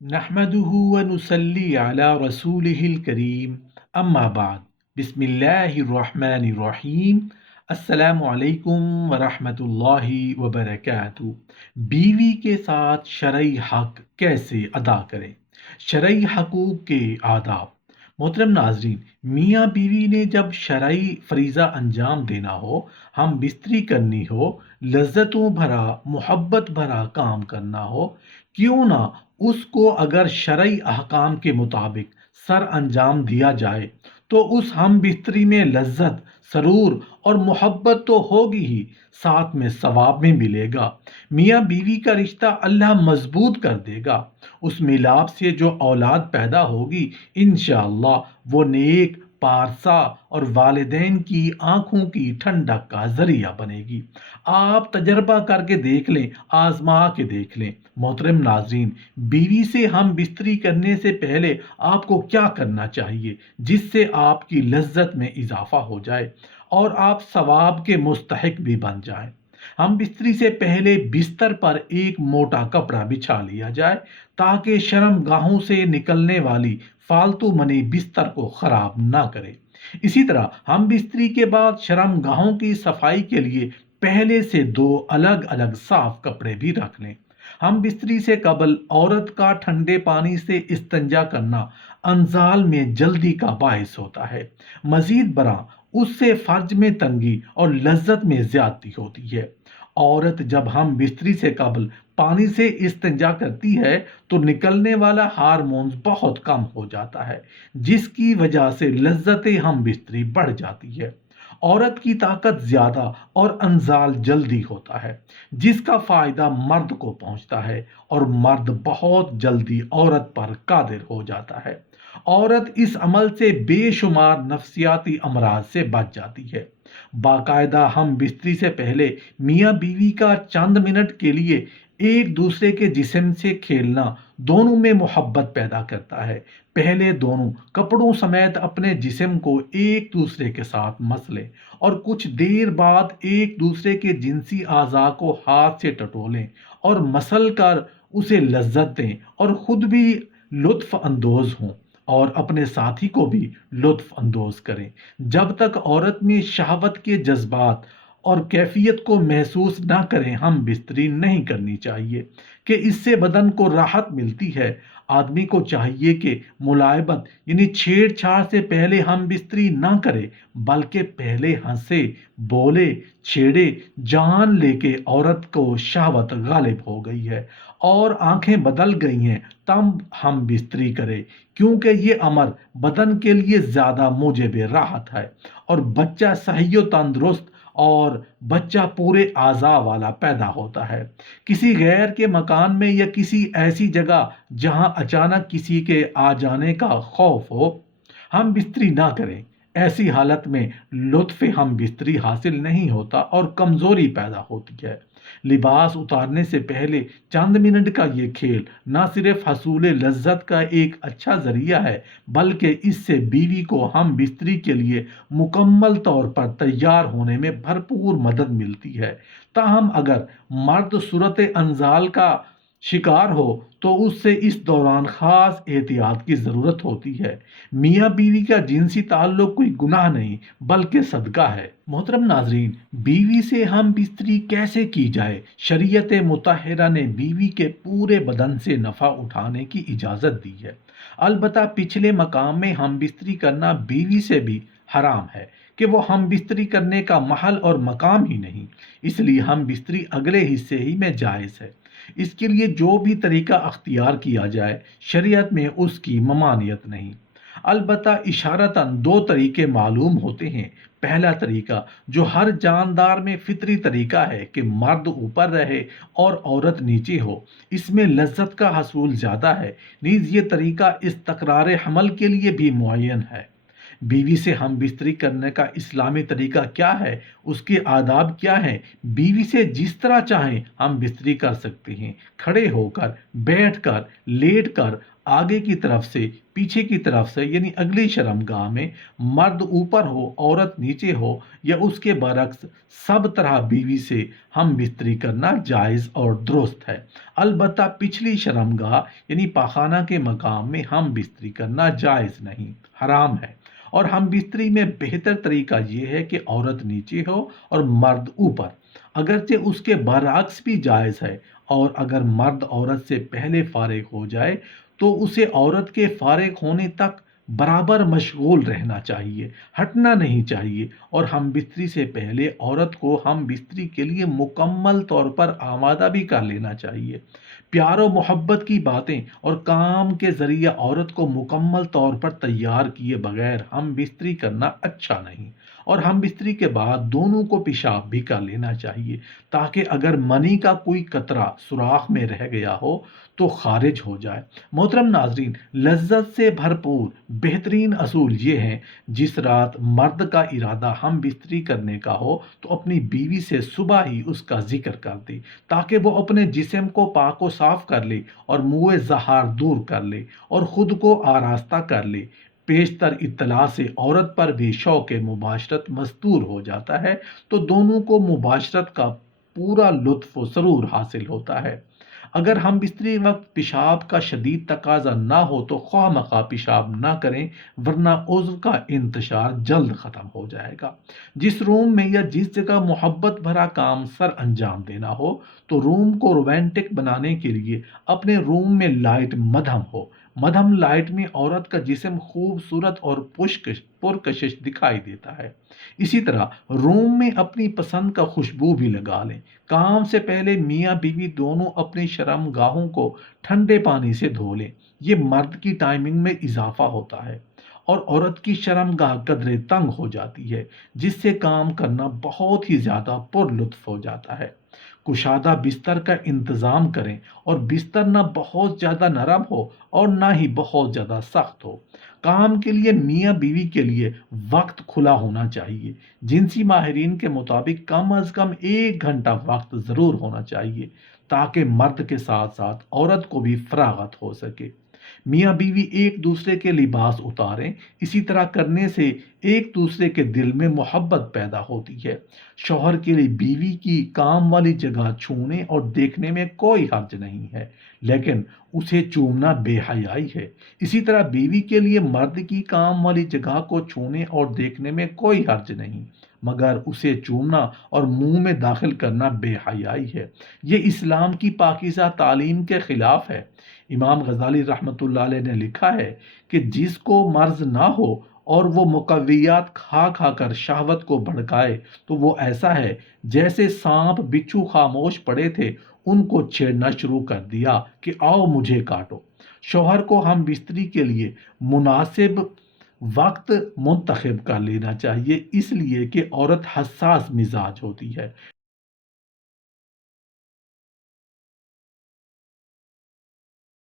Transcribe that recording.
نحمده ونصلي على رسوله الكريم اما بعد بسم اللہ الرحمن الرحیم السلام علیکم ورحمۃ اللہ وبرکاتہ۔ بیوی کے ساتھ شرعی حق کیسے ادا کریں؟ شرعی حقوق کے آداب۔ محترم ناظرین، میاں بیوی نے جب شرعی فریضہ انجام دینا ہو، ہم بستری کرنی ہو، لذتوں بھرا محبت بھرا کام کرنا ہو، کیوں نہ اس کو اگر شرعی احکام کے مطابق سر انجام دیا جائے تو اس ہم بستری میں لذت، سرور اور محبت تو ہوگی ہی، ساتھ میں ثواب بھی ملے گا۔ میاں بیوی کا رشتہ اللہ مضبوط کر دے گا۔ اس ملاپ سے جو اولاد پیدا ہوگی انشاءاللہ وہ نیک، پارسا اور والدین کی آنکھوں کی ٹھنڈک کا ذریعہ بنے گی۔ آپ تجربہ کر کے دیکھ لیں، آزما کے دیکھ لیں۔ محترم ناظرین، بیوی سے ہم بستری کرنے سے پہلے آپ کو کیا کرنا چاہیے جس سے آپ کی لذت میں اضافہ ہو جائے اور آپ ثواب کے مستحق بھی بن جائیں؟ ہم بستری سے پہلے بستر پر ایک موٹا کپڑا بچھا لیا جائے تاکہ شرم گاہوں سے نکلنے والی فالتو منی بستر کو خراب نہ کرے۔ اسی طرح ہم بستری کے بعد شرم گاہوں کی صفائی کے لیے پہلے سے دو الگ الگ صاف کپڑے بھی رکھ لیں۔ ہم بستری سے قبل عورت کا ٹھنڈے پانی سے استنجا کرنا انزال میں جلدی کا باعث ہوتا ہے۔ مزید برآں اس سے فرج میں تنگی اور لذت میں زیادتی ہوتی ہے۔ عورت جب ہم بستری سے قبل پانی سے استنجا کرتی ہے تو نکلنے والا ہارمونز بہت کم ہو جاتا ہے، جس کی وجہ سے لذت ہم بستری بڑھ جاتی ہے۔ عورت کی طاقت زیادہ اور انزال جلدی ہوتا ہے، جس کا فائدہ مرد کو پہنچتا ہے اور مرد بہت جلدی عورت پر قادر ہو جاتا ہے۔ عورت اس عمل سے بے شمار نفسیاتی امراض سے بچ جاتی ہے۔ باقاعدہ ہم بستری سے پہلے میاں بیوی کا چند منٹ کے لیے ایک دوسرے کے جسم سے کھیلنا دونوں میں محبت پیدا کرتا ہے۔ پہلے دونوں کپڑوں سمیت اپنے جسم کو ایک دوسرے کے ساتھ مسلیں اور کچھ دیر بعد ایک دوسرے کے جنسی اعضاء کو ہاتھ سے ٹٹولیں اور مسل کر اسے لذت دیں اور خود بھی لطف اندوز ہوں اور اپنے ساتھی کو بھی لطف اندوز کریں۔ جب تک عورت میں شہوت کے جذبات اور کیفیت کو محسوس نہ کریں، ہم بستری نہیں کرنی چاہیے کہ اس سے بدن کو راحت ملتی ہے۔ آدمی کو چاہیے کہ ملائبت یعنی چھیڑ چھاڑ سے پہلے ہم بستری نہ کرے، بلکہ پہلے ہنسے، بولے، چھیڑے۔ جان لے کے عورت کو شہوت غالب ہو گئی ہے اور آنکھیں بدل گئی ہیں، تب ہم بستری کرے، کیونکہ یہ امر بدن کے لیے زیادہ موجب راحت ہے اور بچہ صحیح و تندرست اور بچہ پورے اعضاء والا پیدا ہوتا ہے۔ کسی غیر کے مکان میں یا کسی ایسی جگہ جہاں اچانک کسی کے آ جانے کا خوف ہو، ہم بستری نہ کریں۔ ایسی حالت میں لطف ہم بستری حاصل نہیں ہوتا اور کمزوری پیدا ہوتی ہے۔ لباس اتارنے سے پہلے چند منٹ کا یہ کھیل نہ صرف حصول لذت کا ایک اچھا ذریعہ ہے، بلکہ اس سے بیوی کو ہم بستری کے لیے مکمل طور پر تیار ہونے میں بھرپور مدد ملتی ہے۔ تاہم اگر مرد صورت انزال کا شکار ہو تو اس سے اس دوران خاص احتیاط کی ضرورت ہوتی ہے۔ میاں بیوی کا جنسی تعلق کوئی گناہ نہیں بلکہ صدقہ ہے۔ محترم ناظرین، بیوی سے ہم بستری کیسے کی جائے؟ شریعت مطہرہ نے بیوی کے پورے بدن سے نفع اٹھانے کی اجازت دی ہے۔ البتہ پچھلے مقام میں ہم بستری کرنا بیوی سے بھی حرام ہے کہ وہ ہم بستری کرنے کا محل اور مقام ہی نہیں، اس لیے ہم بستری اگلے حصے ہی میں جائز ہے۔ اس کے لیے جو بھی طریقہ اختیار کیا جائے، شریعت میں اس کی ممانعت نہیں۔ البتہ اشارتاً دو طریقے معلوم ہوتے ہیں۔ پہلا طریقہ جو ہر جاندار میں فطری طریقہ ہے کہ مرد اوپر رہے اور عورت نیچے ہو، اس میں لذت کا حصول زیادہ ہے، نیز یہ طریقہ استقرار حمل کے لیے بھی معین ہے۔ بیوی سے ہم بستری کرنے کا اسلامی طریقہ کیا ہے، اس کے آداب کیا ہیں؟ بیوی سے جس طرح چاہیں ہم بستری کر سکتے ہیں، کھڑے ہو کر، بیٹھ کر، لیٹ کر، آگے کی طرف سے، پیچھے کی طرف سے یعنی اگلی شرمگاہ میں مرد اوپر ہو عورت نیچے ہو یا اس کے برعکس سب طرح بیوی سے ہم بستری کرنا جائز اور درست ہے۔ البتہ پچھلی شرمگاہ یعنی پاخانہ کے مقام میں ہم بستری کرنا جائز نہیں، حرام ہے۔ اور ہم بستری میں بہتر طریقہ یہ ہے کہ عورت نیچے ہو اور مرد اوپر، اگرچہ اس کے برعکس بھی جائز ہے۔ اور اگر مرد عورت سے پہلے فارغ ہو جائے تو اسے عورت کے فارغ ہونے تک برابر مشغول رہنا چاہیے، ہٹنا نہیں چاہیے، اور ہم بستری سے پہلے عورت کو ہم بستری کے لیے مکمل طور پر آمادہ بھی کر لینا چاہیے۔ پیار و محبت کی باتیں اور کام کے ذریعے عورت کو مکمل طور پر تیار کیے بغیر ہم بستری کرنا اچھا نہیں، اور ہم بستری کے بعد دونوں کو پیشاب بھی کر لینا چاہیے تاکہ اگر منی کا کوئی قطرہ سوراخ میں رہ گیا ہو تو خارج ہو جائے۔ محترم ناظرین، لذت سے بھرپور بہترین اصول یہ ہیں: جس رات مرد کا ارادہ ہم بستری کرنے کا ہو تو اپنی بیوی سے صبح ہی اس کا ذکر کر دے تاکہ وہ اپنے جسم کو پاک و صاف کر لے اور منہ زہار دور کر لے اور خود کو آراستہ کر لے۔ پیشتر اطلاع سے عورت پر بھی شوق مباشرت مستور ہو جاتا ہے تو دونوں کو مباشرت کا پورا لطف و سرور حاصل ہوتا ہے۔ اگر ہم بستری وقت پیشاب کا شدید تقاضا نہ ہو تو خواہ مخواہ پیشاب نہ کریں، ورنہ عضو کا انتشار جلد ختم ہو جائے گا۔ جس روم میں یا جس جگہ محبت بھرا کام سر انجام دینا ہو تو روم کو رومانٹک بنانے کے لیے اپنے روم میں لائٹ مدھم ہو۔ مدھم لائٹ میں عورت کا جسم خوبصورت اور پرکشش دکھائی دیتا ہے۔ اسی طرح روم میں اپنی پسند کا خوشبو بھی لگا لیں۔ کام سے پہلے میاں بیوی دونوں اپنی شرم گاہوں کو ٹھنڈے پانی سے دھو لیں۔ یہ مرد کی ٹائمنگ میں اضافہ ہوتا ہے اور عورت کی شرم گاہ قدرے تنگ ہو جاتی ہے، جس سے کام کرنا بہت ہی زیادہ پر لطف ہو جاتا ہے۔ کشادہ بستر کا انتظام کریں اور بستر نہ بہت زیادہ نرم ہو اور نہ ہی بہت زیادہ سخت ہو۔ کام کے لیے میاں بیوی کے لیے وقت کھلا ہونا چاہیے۔ جنسی ماہرین کے مطابق کم از کم 1 گھنٹہ وقت ضرور ہونا چاہیے تاکہ مرد کے ساتھ ساتھ عورت کو بھی فراغت ہو سکے۔ میاں بیوی ایک دوسرے کے لباس اتاریں، اسی طرح کرنے سے ایک دوسرے کے دل میں محبت پیدا ہوتی ہے۔ شوہر کے لیے بیوی کی کام والی جگہ چھونے اور دیکھنے میں کوئی حرج نہیں ہے، لیکن اسے چومنا بے حیائی ہے۔ اسی طرح بیوی کے لیے مرد کی کام والی جگہ کو چھونے اور دیکھنے میں کوئی حرج نہیں، مگر اسے چومنا اور منہ میں داخل کرنا بے حیائی ہے۔ یہ اسلام کی پاکیزہ تعلیم کے خلاف ہے۔ امام غزالی رحمۃ اللہ علیہ نے لکھا ہے کہ جس کو مرض نہ ہو اور وہ مقویات کھا کھا کر شہوت کو بھڑکائے تو وہ ایسا ہے جیسے سانپ بچھو خاموش پڑے تھے، ان کو چھیڑنا شروع کر دیا کہ آؤ مجھے کاٹو۔ شوہر کو ہم بستری کے لیے مناسب وقت منتخب کر لینا چاہیے، اس لیے کہ عورت حساس مزاج ہوتی ہے۔